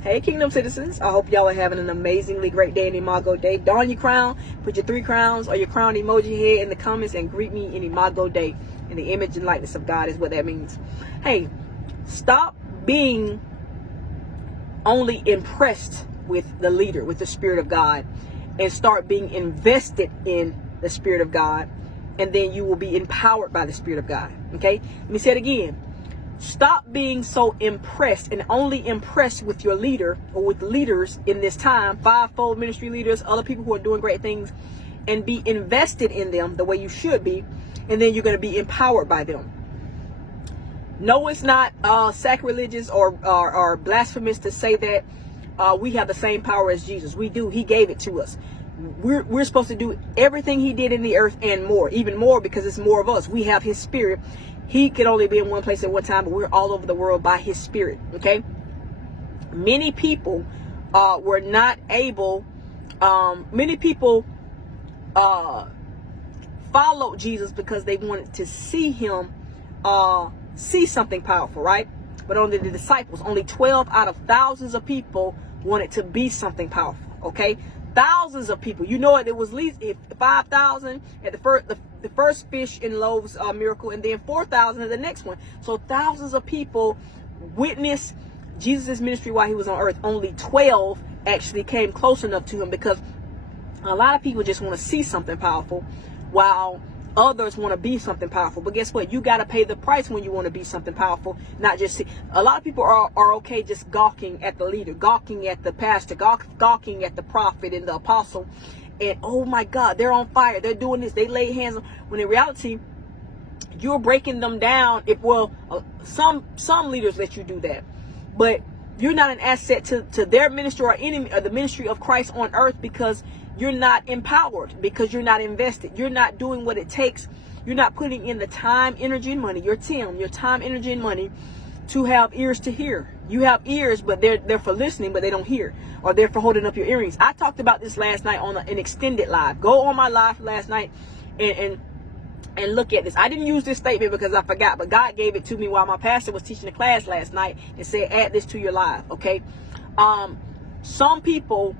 Hey, Kingdom citizens. I hope y'all are having an amazingly great day in Imago Day. Don your crown, put your 3 crowns or your crown emoji here in the comments and greet me in Imago Day. In the image and likeness of God is what that means. Hey, stop being only impressed with the leader, with the Spirit of God, and start being invested in the Spirit of God, and then you will be empowered by the Spirit of God. Okay? Let me say it again. Stop being so impressed and only impressed with your leader or with leaders in this time, fivefold ministry leaders, other people who are doing great things, and be invested in them the way you should be, and then you're going to be empowered by them. No, it's not sacrilegious or blasphemous to say that we have the same power as Jesus. We do. He gave it to us. We're supposed to do everything he did in the earth and more, even more, because it's more of us. We have his Spirit. He can only be in one place at one time, but we're all over the world by his Spirit. Okay. Many people were not able. Many people followed Jesus because they wanted to see him, see something powerful, right? But only the disciples, only 12 out of thousands of people wanted to be something powerful. Okay. Thousands of people, you know it. It was at least 5,000 at the first fish and loaves miracle, and then 4,000 at the next one. So thousands of people witnessed Jesus' ministry while he was on earth. Only 12 actually came close enough to him, because a lot of people just want to see something powerful, while others want to be something powerful. But guess what? You got to pay the price when you want to be something powerful, not just see. A lot of people are okay just gawking at the leader, gawking at the pastor, gawking at the prophet and the apostle. And oh my God, they're on fire. They're doing this. They lay hands on. When in reality, you're breaking them down. Some leaders let you do that, but you're not an asset to their ministry or the ministry of Christ on earth, because you're not empowered, because you're not invested. You're not doing what it takes. You're not putting in the time, energy, and money. Your time, energy, and money to have ears to hear. You have ears, but they're for listening, but they don't hear, or they're for holding up your earrings. I talked about this last night on an extended live. Go on my live last night and look at this. I didn't use this statement because I forgot, but God gave it to me while my pastor was teaching the class last night and said, add this to your live. Okay. Some people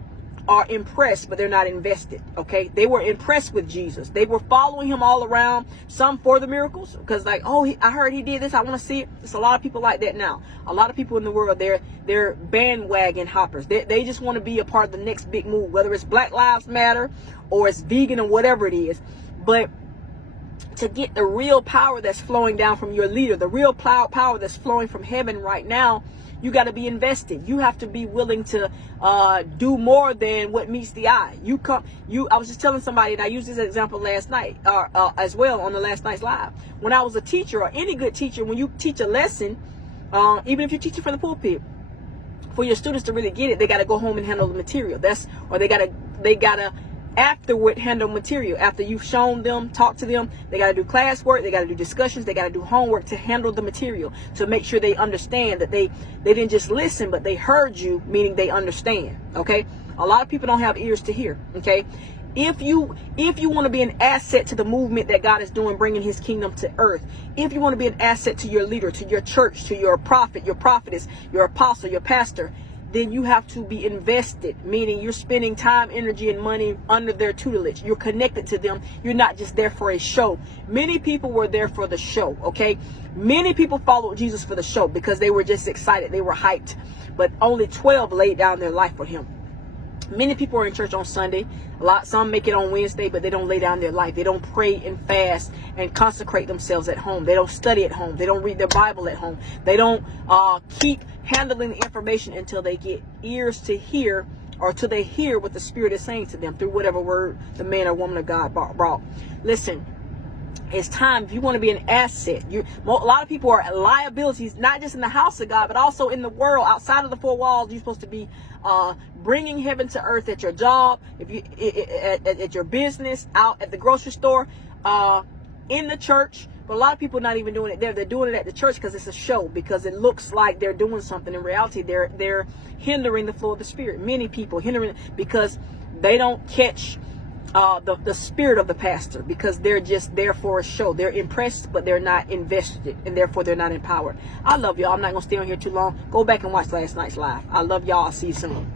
are impressed, but they're not invested. Okay. They were impressed with Jesus. They were following him all around, some for the miracles, because like, oh, I heard he did this, I want to see it. There's a lot of people like that now. A lot of people in the world, they're bandwagon hoppers. They just want to be a part of the next big move, whether it's Black Lives Matter or it's vegan or whatever it is. But to get the real power that's flowing down from your leader, the real power that's flowing from heaven right now, you got to be invested. You have to be willing to do more than what meets the eye. I was just telling somebody, and I used this example last night as well on the last night's live. When I was a teacher, or any good teacher, when you teach a lesson, even if you teach it from the pulpit, for your students to really get it, they got to go home and handle the material. They gotta afterward handle material. After you've shown them, talk to them, they got to do classwork, they got to do discussions, they got to do homework to handle the material, to make sure they understand that they didn't just listen, but they heard you, meaning they understand. Okay. A lot of people don't have ears to hear. Okay. If you want to be an asset to the movement that God is doing, bringing his kingdom to earth, if you want to be an asset to your leader, to your church, to your prophet, your prophetess, your apostle, your pastor, then you have to be invested, meaning you're spending time, energy, and money under their tutelage. You're connected to them. You're not just there for a show. Many people were there for the show, okay? Many people followed Jesus for the show because they were just excited. They were hyped. But only 12 laid down their life for him. Many people are in church on Sunday. Some make it on Wednesday, but they don't lay down their life. They don't pray and fast and consecrate themselves at home. They don't study at home. They don't read their Bible at home. They don't keep handling the information until they get ears to hear, or till they hear what the Spirit is saying to them through whatever word the man or woman of God brought. Listen, it's time. If you want to be an asset, a lot of people are liabilities, not just in the house of God, but also in the world outside of the 4 walls. You're supposed to be bringing heaven to earth at your job, at your business, out at the grocery store, in the church. But a lot of people are not even doing it there. They're doing it at the church because it's a show, because it looks like they're doing something. In reality, they're hindering the flow of the Spirit. Many people hindering because they don't catch the spirit of the pastor, because they're just there for a show. They're impressed, but they're not invested, and therefore they're not empowered. I love y'all. I'm not going to stay on here too long. Go back and watch last night's live. I love y'all. I'll see you soon.